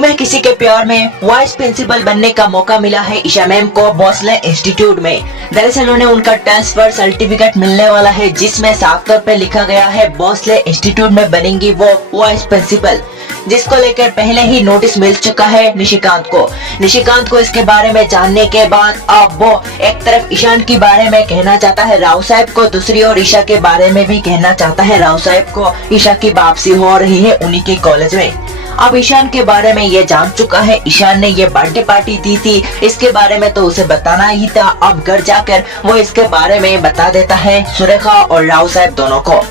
तुम्हें किसी के प्यार में वाइस प्रिंसिपल बनने का मौका मिला है ईशा मैम को भोसले इंस्टीट्यूट में। दरअसल उन्हें उनका ट्रांसफर सर्टिफिकेट मिलने वाला है, जिसमें साफ तौर पर लिखा गया है भोसले इंस्टीट्यूट में बनेंगी वो वाइस प्रिंसिपल, जिसको लेकर पहले ही नोटिस मिल चुका है निशिकांत को इसके बारे में जानने के बाद अब वो एक तरफ ईशान के बारे में कहना चाहता है राव साहब को, दूसरी ओर ईशा के बारे में भी कहना चाहता है राव साहब को। ईशा की वापसी हो रही है उन्हीं के कॉलेज में। अब ईशान के बारे में ये जान चुका है, ईशान ने ये बर्थडे पार्टी दी थी, इसके बारे में तो उसे बताना ही था। अब घर जाकर वो इसके बारे में बता देता है सुरेखा और राव साहब दोनों को।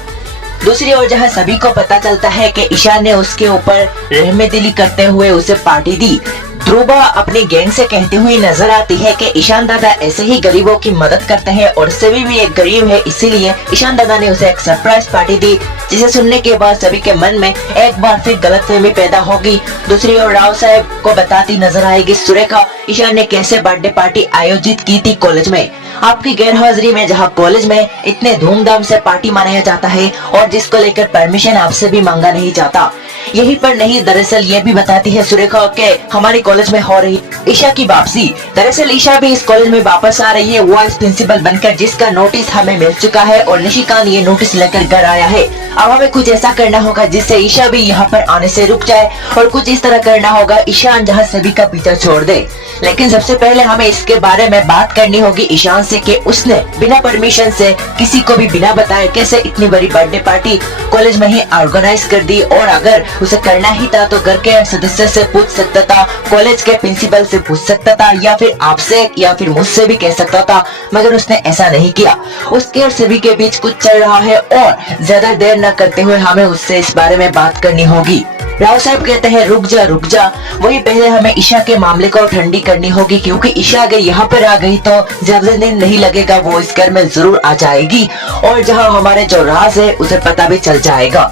दूसरी ओर जहाँ सभी को पता चलता है कि ईशान ने उसके ऊपर रहमदिली करते हुए उसे पार्टी दी, ध्रुवा अपनी गैंग से कहती हुई नजर आती है कि ईशान दादा ऐसे ही गरीबों की मदद करते हैं और सभी भी एक गरीब है, इसीलिए ईशान दादा ने उसे एक सरप्राइज पार्टी दी, जिसे सुनने के बाद सभी के मन में एक बार फिर गलतफहमी पैदा होगी। दूसरी ओर राव साहब को बताती नजर आएगी सुरेखा ईशान ने कैसे बर्थडे पार्टी आयोजित की थी कॉलेज में, आपकी गैरहाजिरी में, जहाँ कॉलेज में इतने धूमधाम से पार्टी मनाया जाता है और जिसको लेकर परमिशन आपसे भी मांगा नहीं जाता। यही पर नहीं, दरअसल ये भी बताती है सुरेखा के हमारे कॉलेज में हो रही ईशा की वापसी। दरअसल ईशा भी इस कॉलेज में वापस आ रही है वाइस प्रिंसिपल बनकर, जिसका नोटिस हमें मिल चुका है और निशिकांत ये नोटिस लेकर घर आया है। अब हमें कुछ ऐसा करना होगा जिससे ईशा भी यहाँ पर आने से रुक जाए और कुछ इस तरह करना होगा ईशान जहाँ सभी का पीछा छोड़ दे। लेकिन सबसे पहले हमें इसके बारे में बात करनी होगी ईशान से कि उसने बिना परमिशन से किसी को भी बिना बताए कैसे इतनी बड़ी बर्थडे पार्टी कॉलेज में ही ऑर्गेनाइज कर दी, और अगर उसे करना ही था तो घर के सदस्य से पूछ सकता था, कॉलेज के प्रिंसिपल से पूछ सकता था, या फिर आपसे या फिर मुझसे भी कह सकता था, मगर उसने ऐसा नहीं किया। उसके और सभी के बीच कुछ चल रहा है और ज्यादा देर न करते हुए हमें उससे इस बारे में बात करनी होगी। राव साहब कहते हैं रुक जा, वही पहले हमें ईशा के मामले को ठंडी करनी होगी, क्योंकि ईशा अगर यहाँ पर आ गई तो ज्यादा दिन नहीं लगेगा, वो इस घर में जरूर आ जाएगी और जहाँ हमारे जो राज है उसे पता भी चल जाएगा।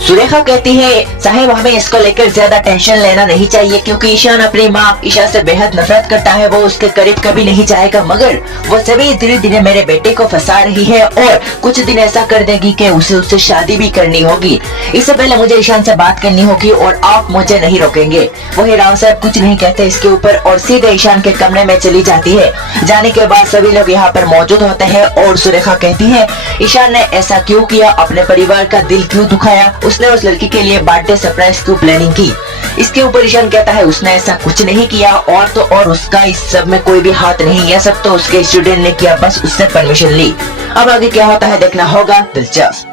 सुरेखा कहती है साहब हमें इसको लेकर ज्यादा टेंशन लेना नहीं चाहिए, क्योंकि ईशान अपनी माँ ईशा से बेहद नफरत करता है, वो उसके करीब कभी नहीं जाएगा, मगर वो सभी धीरे धीरे मेरे बेटे को फंसा रही है और कुछ दिन ऐसा कर देगी कि उसे उससे शादी भी करनी होगी। इससे पहले मुझे ईशान से बात करनी होगी और आप मुझे नहीं रोकेंगे। वही राव साहब कुछ नहीं कहते इसके ऊपर और सीधे ईशान के कमरे में चली जाती है। जाने के बाद सभी लोग यहाँ पर मौजूद होते हैं और सुरेखा कहती है ईशान ने ऐसा क्यों किया, अपने परिवार का दिल क्यों दुखाया, उसने उस लड़की के लिए बर्थडे सरप्राइज क्यों प्लानिंग की। इसके ऊपर ईशान कहता है उसने ऐसा कुछ नहीं किया और तो और उसका इस सब में कोई भी हाथ नहीं, यह सब तो उसके स्टूडेंट ने किया, बस उससे परमिशन ली। अब आगे क्या होता है देखना होगा दिलचस्प।